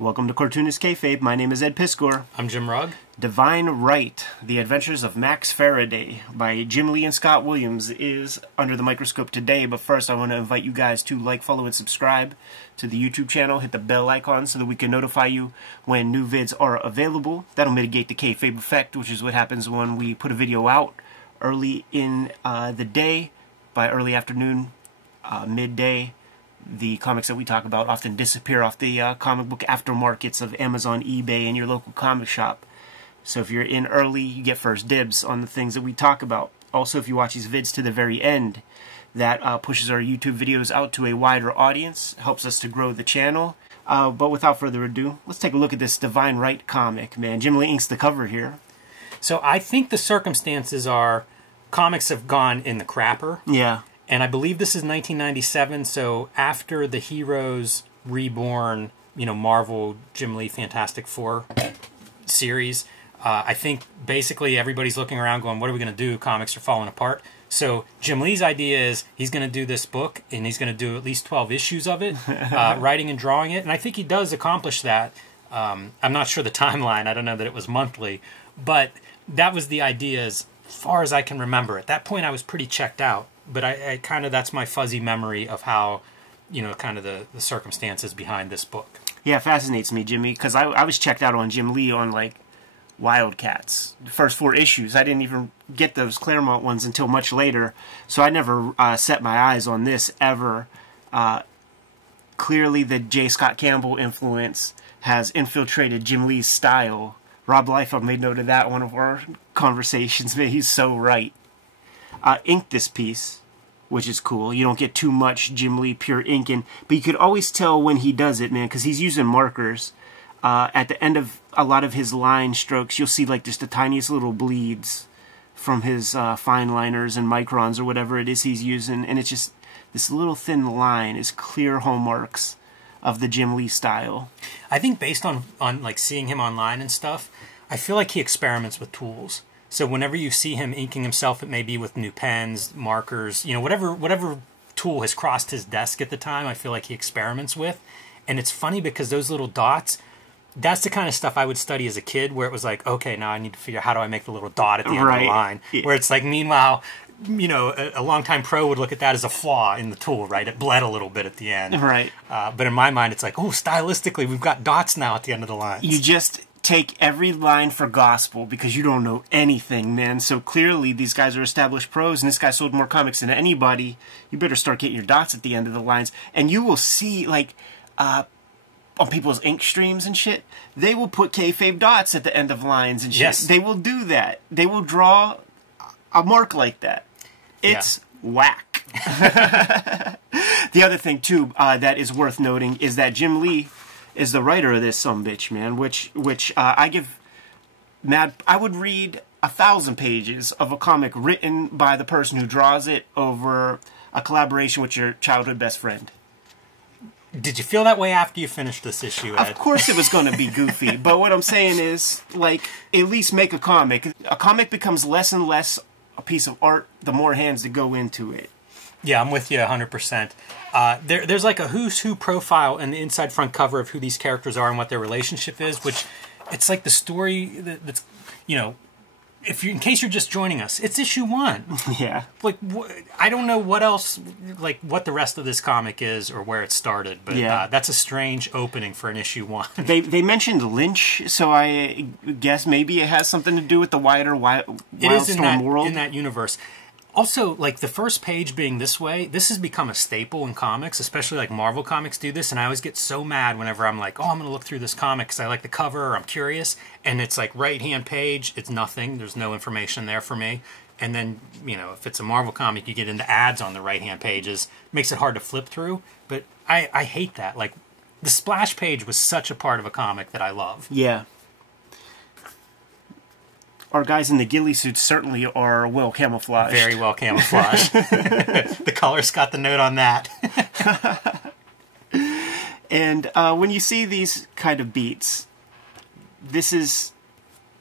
Welcome to Cartoonist Kayfabe. My name is Ed Piscor. I'm Jim Rugg. Divine Right, The Adventures of Max Faraday by Jim Lee and Scott Williams is under the microscope today. But first, I want to invite you guys to like, follow, and subscribe to the YouTube channel. Hit the bell icon so that we can notify you when new vids are available. That'll mitigate the kayfabe effect, which is what happens when we put a video out early in the day. By early afternoon, midday, the comics that we talk about often disappear off the comic book aftermarkets of Amazon, eBay, and your local comic shop. So if you're in early, you get first dibs on the things that we talk about. Also, if you watch these vids to the very end, that pushes our YouTube videos out to a wider audience, helps us to grow the channel. But without further ado, let's take a look at this Divine Right comic, man. Jim Lee inks the cover here. So I think the circumstances are comics have gone in the crapper. Yeah. And I believe this is 1997, so after the Heroes Reborn, Marvel, Jim Lee, Fantastic Four series, I think basically everybody's looking around going, what are we going to do? Comics are falling apart. So Jim Lee's idea is he's going to do this book, and he's going to do at least 12 issues of it, writing and drawing it. And I think he does accomplish that. I'm not sure the timeline. I don't know that it was monthly. But that was the idea as far as I can remember. At that point, I was pretty checked out. But I kind of, that's my fuzzy memory of how, kind of the circumstances behind this book. Yeah, it fascinates me, Jimmy, because I was checked out on Jim Lee on, like, Wildcats. The first 4 issues. I didn't even get those Claremont ones until much later, so I never set my eyes on this ever. Clearly, the J. Scott Campbell influence has infiltrated Jim Lee's style. Rob Liefeld made note of that in one of our conversations, man. He's so right. Inked this piece, which is cool. You don't get too much Jim Lee pure inking, but you could always tell when he does it, man, because he's using markers. At the end of a lot of his line strokes, you'll see like just the tiniest little bleeds from his fine liners and microns or whatever it is he's using, and it's just this little thin line is clear hallmarks of the Jim Lee style. I think based on like seeing him online and stuff, I feel like he experiments with tools. So whenever you see him inking himself, it may be with new pens, markers, whatever tool has crossed his desk at the time, I feel like he experiments with. And it's funny because those little dots, that's the kind of stuff I would study as a kid, where it was like, okay, now I need to figure out how do I make the little dot at the end of the line. Yeah. Where it's like, meanwhile, a longtime pro would look at that as a flaw in the tool, right? It bled a little bit at the end. Right. But in my mind, it's like, oh, stylistically, we've got dots now at the end of the lines. You just take every line for gospel because you don't know anything, man. So clearly these guys are established pros, and this guy sold more comics than anybody. You better start getting your dots at the end of the lines. And you will see, like, on people's ink streams and shit, they will put kayfabe dots at the end of lines and shit. Yes. They will do that. They will draw a mark like that. It's whack. The other thing, too, that is worth noting is that Jim Lee is the writer of this sumbitch, man, which I give mad. I would read 1,000 pages of a comic written by the person who draws it over a collaboration with your childhood best friend. Did you feel that way after you finished this issue, Ed? Of course it was going to be goofy, but what I'm saying is, like, at least make a comic. A comic becomes less and less a piece of art the more hands that go into it. Yeah, I'm with you 100%. There's like a who's who profile in the inside front cover of who these characters are and what their relationship is, which it's like the story that's, in case you're just joining us, it's issue 1. Yeah. Like, I don't know what else, like what the rest of this comic is or where it started, but yeah. That's a strange opening for an issue 1. They mentioned Lynch, so I guess maybe it has something to do with the wider Wildstorm world. In that universe. Also, like, the first page being this way, this has become a staple in comics, especially, like, Marvel comics do this, and I always get so mad whenever I'm like, oh, I'm going to look through this comic because I like the cover or I'm curious, and it's, like, right-hand page, it's nothing, there's no information there for me, and then, if it's a Marvel comic, you get into ads on the right-hand pages, makes it hard to flip through, but I hate that. Like, the splash page was such a part of a comic that I love. Yeah. Our guys in the ghillie suits certainly are well camouflaged. Very well camouflaged. The color's got the note on that. And when you see these kind of beats, this is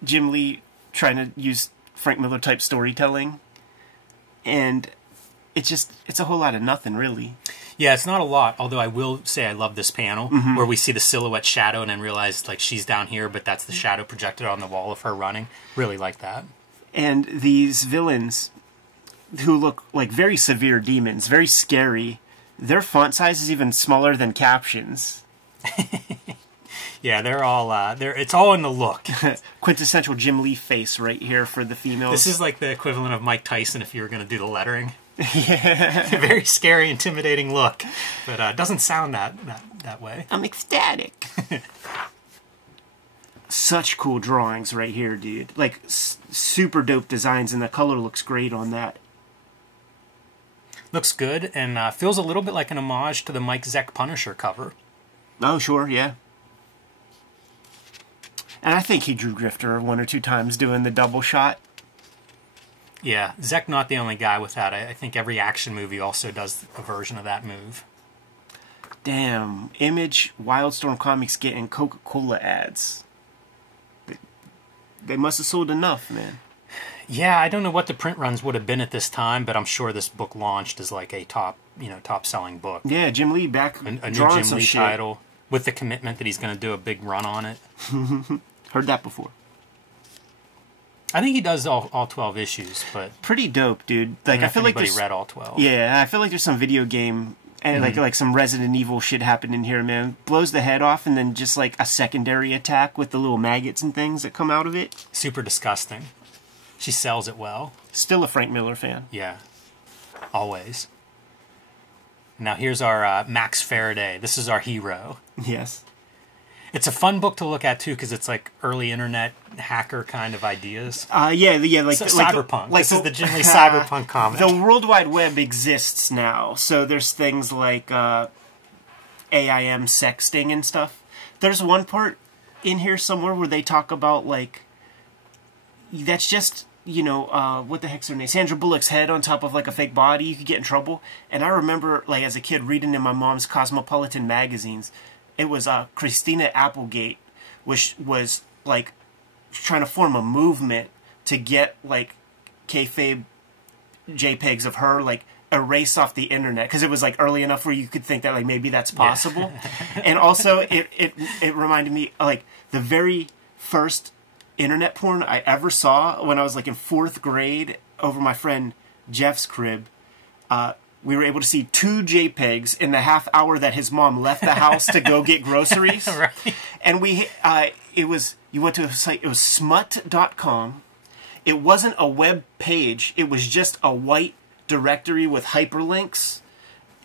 Jim Lee trying to use Frank Miller type storytelling. And it's a whole lot of nothing, really. Yeah, it's not a lot, although I will say I love this panel where we see the silhouette shadow and then realize like she's down here, but that's the shadow projected on the wall of her running. Really like that. And these villains who look like very severe demons, very scary, their font size is even smaller than captions. Yeah, they're all, it's all in the look. Quintessential Jim Lee face right here for the females. This is like the equivalent of Mike Tyson if you were going to do the lettering. Yeah. Very scary, intimidating look, but it doesn't sound that way. I'm ecstatic. Such cool drawings right here, dude. Like, super dope designs, and the color looks great on that. Looks good, and feels a little bit like an homage to the Mike Zeck Punisher cover. Oh, sure, yeah. And I think he drew Grifter 1 or 2 times doing the double shot. Yeah, Zeck not the only guy with that. I think every action movie also does a version of that move. Damn. Image, Wildstorm Comics getting Coca-Cola ads. They must have sold enough, man. Yeah, I don't know what the print runs would have been at this time, but I'm sure this book launched as like a top selling book. Yeah, Jim Lee back a new Jim Lee title with the commitment that he's going to do a big run on it. Heard that before. I think he does all 12 issues, but pretty dope, dude. Like, I feel like there's read all 12. Yeah, I feel like there's some video game and like some Resident Evil shit happening here, man. Blows the head off and then just like a secondary attack with the little maggots and things that come out of it. Super disgusting. She sells it well. Still a Frank Miller fan. Yeah, always. Now here's our Max Faraday. This is our hero. Yes. It's a fun book to look at too because it's like early internet hacker kind of ideas. Yeah, like cyberpunk. This is the Jim Lee cyberpunk comic. The World Wide Web exists now, so there's things like AIM sexting and stuff. There's one part in here somewhere where they talk about like that's just what the heck's her name? Sandra Bullock's head on top of like a fake body. You could get in trouble. And I remember like as a kid reading in my mom's Cosmopolitan magazines. It was Christina Applegate, which was like trying to form a movement to get like kayfabe JPEGs of her like erased off the internet because it was like early enough where you could think that like maybe that's possible. Yeah. And also it reminded me like the very first internet porn I ever saw when I was like in 4th grade over my friend Jeff's crib. We were able to see 2 JPEGs in the half hour that his mom left the house to go get groceries. Right. And you went to a site, it was smut.com. It wasn't a web page, it was just a white directory with hyperlinks.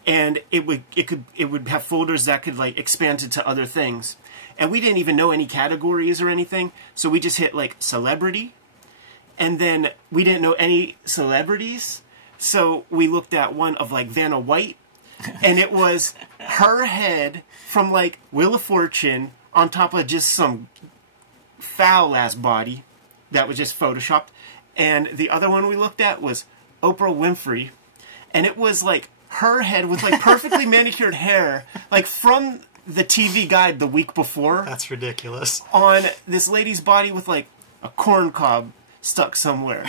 And it would have folders that could like expand into other things. And we didn't even know any categories or anything, so we just hit like celebrity. And then we didn't know any celebrities. So we looked at one of like Vanna White, and it was her head from like Wheel of Fortune on top of just some foul-ass body that was just photoshopped. And the other one we looked at was Oprah Winfrey, and it was like her head with like perfectly manicured hair, like from the TV Guide the week before. That's ridiculous. On this lady's body with like a corn cob stuck somewhere.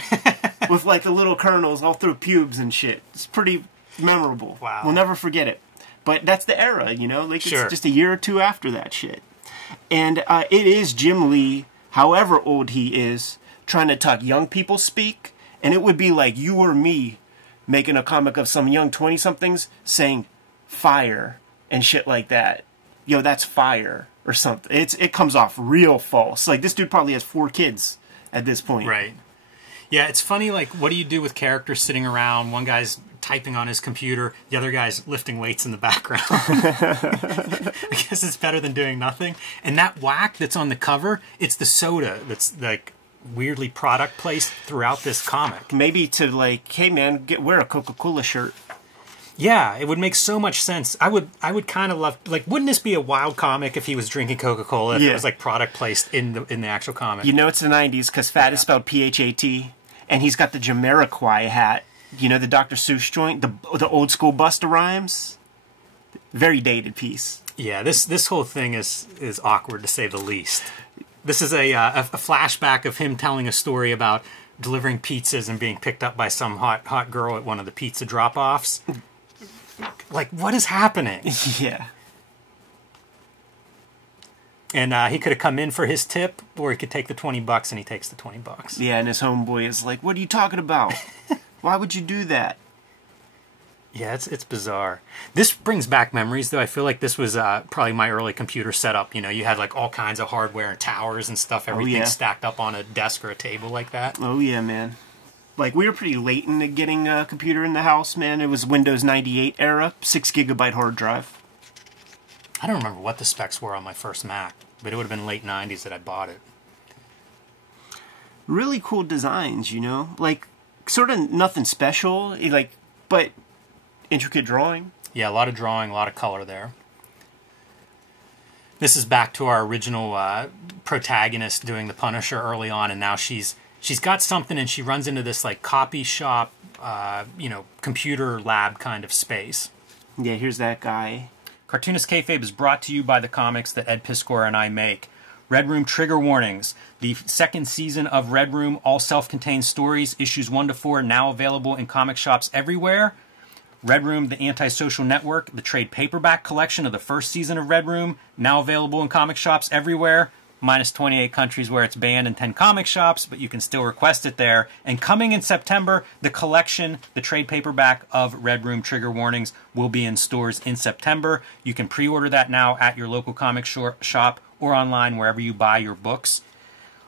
With like the little kernels all through pubes and shit. It's pretty memorable. Wow. We'll never forget it. But that's the era, Like sure. It's just a year or 2 after that shit. And it is Jim Lee, however old he is, trying to talk young people speak. And it would be like you or me making a comic of some young 20-somethings saying fire and shit like that. Yo, that's fire or something. It comes off real false. Like this dude probably has 4 kids at this point. Right. Yeah, it's funny, like, what do you do with characters sitting around? One guy's typing on his computer, the other guy's lifting weights in the background. I guess it's better than doing nothing. And that whack that's on the cover, it's the soda that's, like, weirdly product placed throughout this comic. Maybe to, like, hey, man, wear a Coca-Cola shirt. Yeah, it would make so much sense. I would kind of love, like, wouldn't this be a wild comic if he was drinking Coca-Cola, if it was, like, product placed in the actual comic? It's the 90s, because fat is spelled P-H-A-T, and he's got the Jamiroquai hat. The Dr. Seuss joint, the old school Busta Rhymes. Very dated piece. Yeah, this whole thing is awkward, to say the least. This is a flashback of him telling a story about delivering pizzas and being picked up by some hot girl at one of the pizza drop-offs. Like, what is happening? Yeah. And he could have come in for his tip, or he could take the $20, and he takes the $20. Yeah, and his homeboy is like, what are you talking about? Why would you do that? Yeah, it's bizarre. This brings back memories, though. I feel like this was probably my early computer setup. You know, you had like all kinds of hardware and towers and stuff, everything stacked up on a desk or a table like that. Oh, yeah, man. Like, we were pretty late into getting a computer in the house, man. It was Windows 98 era, 6 gigabyte hard drive. I don't remember what the specs were on my first Mac, but it would have been late 90s that I bought it. Really cool designs, you know? Like, sort of nothing special, like, but intricate drawing. Yeah, a lot of drawing, a lot of color there. This is back to our original protagonist doing the Punisher early on, and now she's got something, and she runs into this like copy shop, you know, computer lab kind of space. Yeah, here's that guy. Cartoonist Kayfabe is brought to you by the comics that Ed Piskor and I make. Red Room Trigger Warnings. The second season of Red Room, all self-contained stories, issues 1 to 4, now available in comic shops everywhere. Red Room, the Antisocial Network, the trade paperback collection of the first season of Red Room, now available in comic shops everywhere. Minus 28 countries where it's banned and 10 comic shops, but you can still request it there. And coming in September, the collection, the trade paperback of Red Room Trigger Warnings will be in stores in September. You can pre-order that now at your local comic shop or online wherever you buy your books.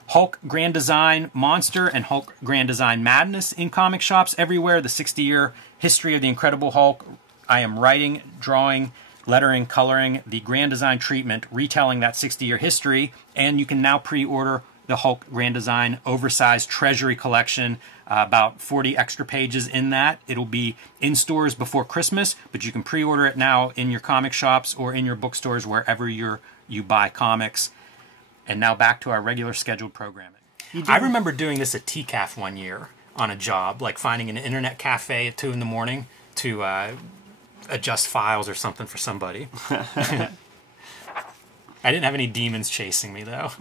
Hulk Grand Design Monster and Hulk Grand Design Madness in comic shops everywhere. The 60-year history of the Incredible Hulk. I am writing, drawing, lettering, coloring, the Grand Design treatment, retelling that 60-year history, and you can now pre-order the Hulk Grand Design Oversized Treasury Collection, about 40 extra pages in that. It'll be in stores before Christmas, but you can pre-order it now in your comic shops or in your bookstores, wherever you buy comics. And now back to our regular scheduled programming. I remember doing this at TCAF one year on a job, like finding an internet cafe at 2 in the morning to adjust files or something for somebody. I didn't have any demons chasing me, though.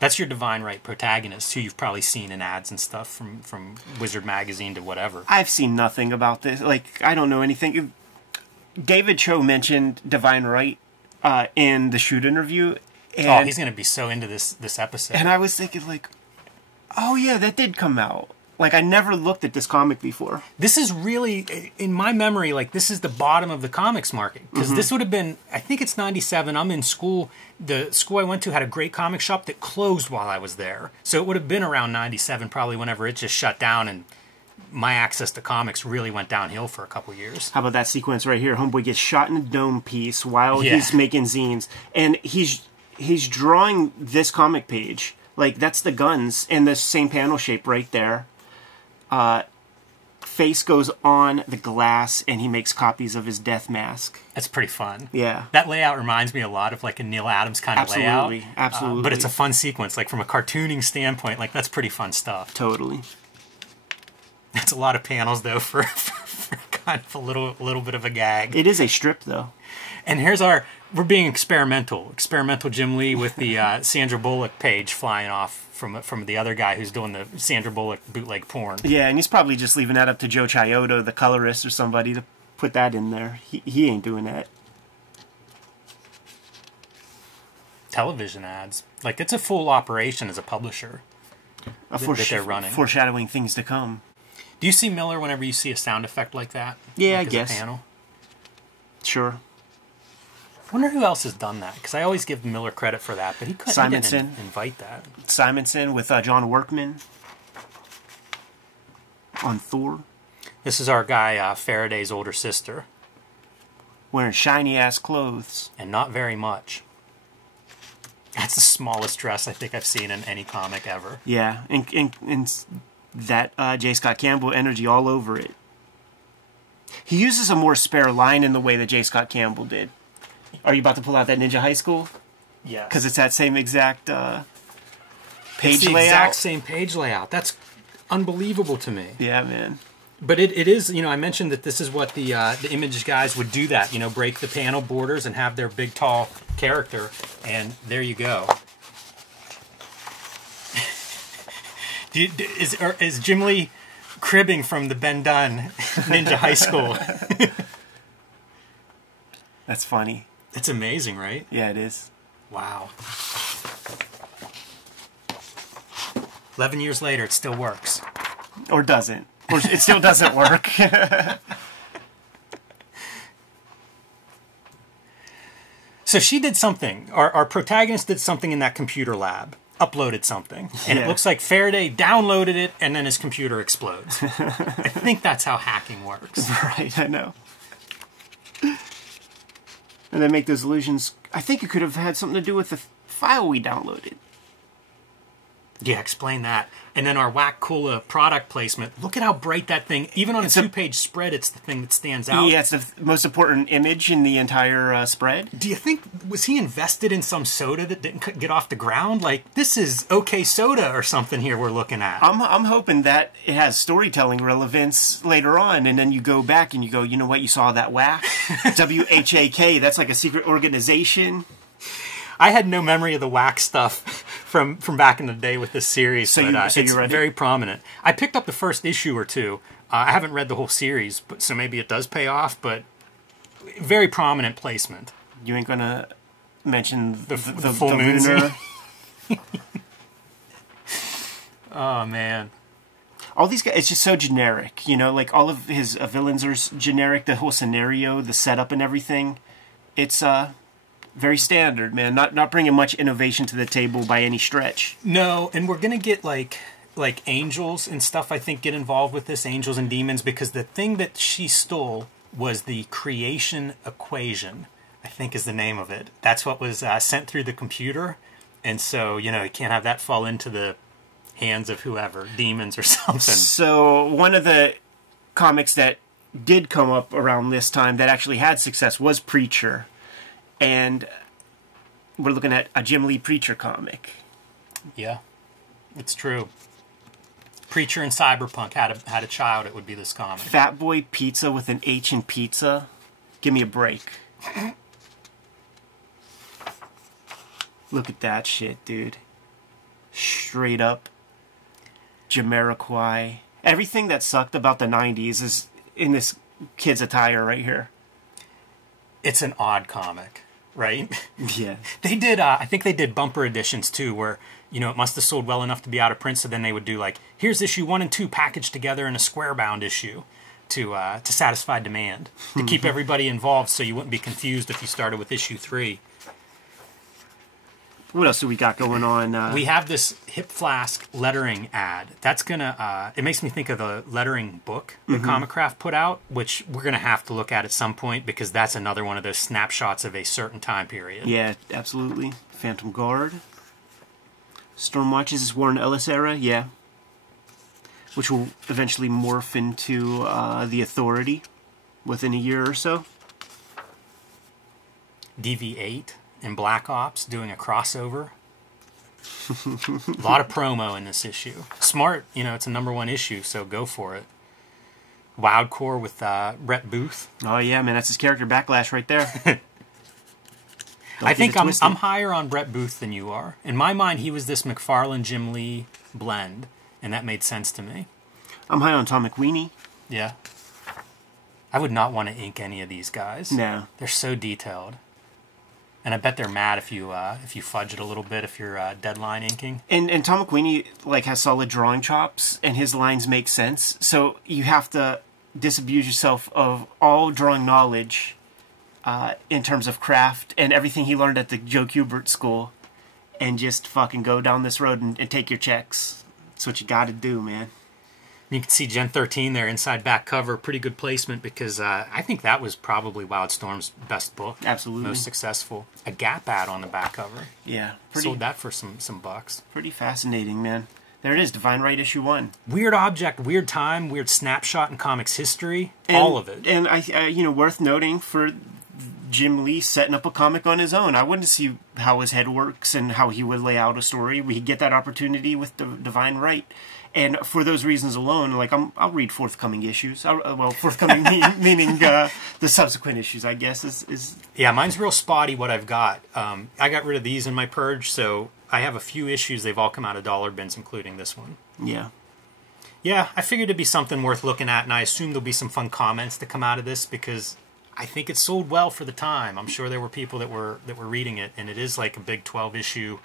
That's your Divine Right protagonist, who you've probably seen in ads and stuff from Wizard Magazine to whatever. I've seen nothing about this. Like, I don't know anything. David Cho mentioned Divine Right in the shoot interview. And, he's going to be so into this episode. And I was thinking, like, oh, yeah, that did come out. Like, I never looked at this comic before. This is really, in my memory, like, this is the bottom of the comics market. Because this would have been, I think it's 97. I'm in school. The school I went to had a great comic shop that closed while I was there. So it would have been around 97, probably, whenever it just shut down and my access to comics really went downhill for a couple years. How about that sequence right here? Homeboy gets shot in a dome piece while he's making zines. And he's drawing this comic page. Like, that's the guns and the same panel shape right there. Face goes on the glass, and he makes copies of his death mask. That's pretty fun. Yeah. That layout reminds me a lot of, like, a Neil Adams kind of layout. Absolutely. But it's a fun sequence. Like, from a cartooning standpoint, like, that's pretty fun stuff. Totally. That's a lot of panels, though, for kind of a little bit of a gag. It is a strip, though. And we're being experimental. Experimental Jim Lee with the Sandra Bullock page flying off from the other guy who's doing the Sandra Bullock bootleg porn. Yeah, and he's probably just leaving that up to Joe Chiodo, the colorist, or somebody to put that in there. He ain't doing that. Television ads. Like, it's a full operation as a publisher that they're running. Foreshadowing things to come. Do you see Miller whenever you see a sound effect like that? Yeah, like I guess. A panel? Sure. I wonder who else has done that, because I always give Miller credit for that, but he couldn't invite that. Simonson with John Workman on Thor. This is our guy, Faraday's older sister. Wearing shiny-ass clothes. And not very much. That's the smallest dress I think I've seen in any comic ever. Yeah, and that J. Scott Campbell energy all over it. He uses a more spare line in the way that J. Scott Campbell did. Are you about to pull out that Ninja High School? Yeah. Because it's that same exact page layout? It's the exact same page layout. That's unbelievable to me. Yeah, man. But it is, you know, I mentioned that this is what the Image guys would do that, you know, break the panel borders and have their big, tall character, and there you go. Is Jim Lee cribbing from the Ben Dunn Ninja High School. That's funny. It's amazing, right? Yeah, it is. Wow. 11 years later, it still works. Or doesn't. Or it still doesn't work. So she did something. Our protagonist did something in that computer lab. Uploaded something. And it looks like Faraday downloaded it, and then his computer explodes. I think that's how hacking works. Right, I know. And then make those illusions... I think it could have had something to do with the file we downloaded. Yeah, explain that. And then our Whack Coola product placement. Look at how bright that thing... Even on a two-page spread, it's the thing that stands out. Yeah, it's the most important image in the entire spread. Do you think... Was he invested in some soda that didn't get off the ground? Like, this is OK Soda or something here we're looking at. I'm hoping that it has storytelling relevance later on, and then you go back and you go, you know what, you saw that Whack? WHAK, that's like a secret organization. I had no memory of the Whack stuff from back in the day with this series, so but you're it's very prominent. I picked up the first issue or two. I haven't read the whole series, but so maybe it does pay off, but very prominent placement. You ain't gonna mention the full moon lunar. Oh, man. All these guys, it's just so generic, you know, like all of his villains are generic, the whole scenario, the setup and everything. It's, very standard, man. Not bringing much innovation to the table by any stretch. No, and we're gonna get like angels and stuff. I think get involved with this, angels and demons, because the thing that she stole was the creation equation. I think is the name of it. That's what was sent through the computer, and so you can't have that fall into the hands of whoever, demons or something. So one of the comics that did come up around this time that actually had success was Preacher. And we're looking at a Jim Lee Preacher comic. Yeah, it's true. Preacher and Cyberpunk had a child, it would be this comic. Fat Boy Pizza with an H in pizza. Give me a break. Look at that shit, dude. Straight up. Jamiroquai. Everything that sucked about the 90s is in this kid's attire right here. It's an odd comic. Right? Yeah. They did, I think they did bumper editions too, where, it must have sold well enough to be out of print, so then they would do like, here's issue 1 and 2 packaged together in a square-bound issue to satisfy demand, to keep everybody involved so you wouldn't be confused if you started with issue 3. What else do we got going on? We have this Hip Flask lettering ad. That's gonna, it makes me think of the lettering book that Comicraft put out, which we're gonna have to look at some point because that's another one of those snapshots of a certain time period. Yeah, absolutely. Phantom Guard. Stormwatch, is this Warren Ellis era? Yeah. Which will eventually morph into the Authority within a year or so. DV8. And Black Ops doing a crossover. A lot of promo in this issue. Smart, it's a #1 issue, so go for it. Wildcore with Rhett Booth. Oh yeah, man, that's his character Backlash right there. I think I'm higher on Brett Booth than you are. In my mind, he was this McFarlane Jim Lee blend, and that made sense to me. I'm high on Tom McWeeny. Yeah. I would not want to ink any of these guys. No. They're so detailed. And I bet they're mad if you fudge it a little bit if you're deadline inking. And Tom McWeeny has solid drawing chops, and his lines make sense. So you have to disabuse yourself of all drawing knowledge in terms of craft and everything he learned at the Joe Kubert school, and just fucking go down this road and take your checks. That's what you got to do, man. You can see Gen 13 there, inside back cover, pretty good placement because I think that was probably Wildstorm's best book. Absolutely. Most successful. A Gap ad on the back cover. Yeah. Sold that for some bucks. Pretty fascinating, man. There it is, Divine Right issue 1. Weird object, weird time, weird snapshot in comics history, all of it. And I worth noting for Jim Lee setting up a comic on his own. I wanted to see how his head works and how he would lay out a story. We get that opportunity with the Divine Right. And for those reasons alone, I'll read forthcoming issues. Forthcoming meaning the subsequent issues, I guess, is... Yeah, mine's real spotty what I've got. I got rid of these in my purge, so I have a few issues. They've all come out of dollar bins, including this one. Yeah. Yeah, I figured it'd be something worth looking at, and I assume there'll be some fun comments to come out of this because I think it sold well for the time. I'm sure there were people that were reading it, and it is like a big 12-issue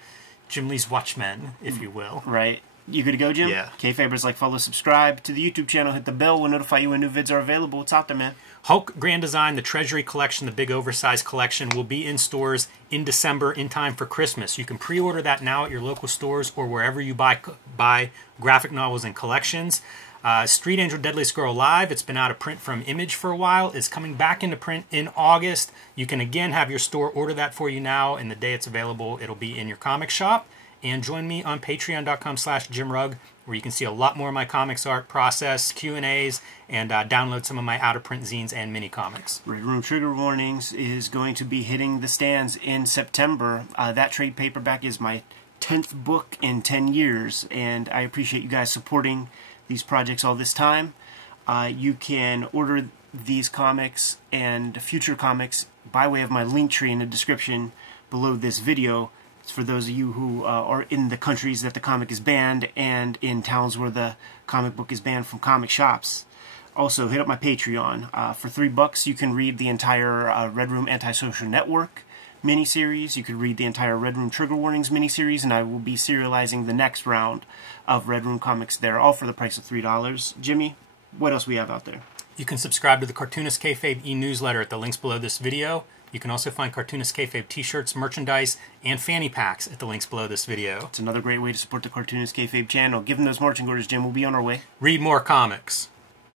Jim Lee's Watchmen, if you will. Right. You good to go, Jim? Yeah. Kayfabers, like, follow, subscribe to the YouTube channel, hit the bell, we'll notify you when new vids are available. It's out there, man. Hulk Grand Design, the Treasury Collection, the big oversized collection, will be in stores in December in time for Christmas. You can pre-order that now at your local stores or wherever you buy graphic novels and collections. Street Angel Deadliest Girl Live, it's been out of print from Image for a while, is coming back into print in August. You can again have your store order that for you now, and the day it's available, it'll be in your comic shop. And join me on patreon.com/JimRugg, where you can see a lot more of my comics art process, Q&As, and download some of my out-of-print zines and mini-comics. Red Room Trigger Warnings is going to be hitting the stands in September. That trade paperback is my 10th book in 10 years, and I appreciate you guys supporting these projects all this time. You can order these comics and future comics by way of my link tree in the description below this video. It's for those of you who are in the countries that the comic is banned and in towns where the comic book is banned from comic shops. Also, hit up my Patreon. For $3, you can read the entire Red Room Antisocial Network miniseries. You could read the entire Red Room Trigger Warnings miniseries, and I will be serializing the next round of Red Room comics there, all for the price of $3. Jimmy, what else we have out there? You can subscribe to the Cartoonist Kayfabe e-newsletter at the links below this video. You can also find Cartoonist Kayfabe t-shirts, merchandise, and fanny packs at the links below this video. It's another great way to support the Cartoonist Kayfabe channel. Give them those marching orders, Jim. We'll be on our way. Read more comics.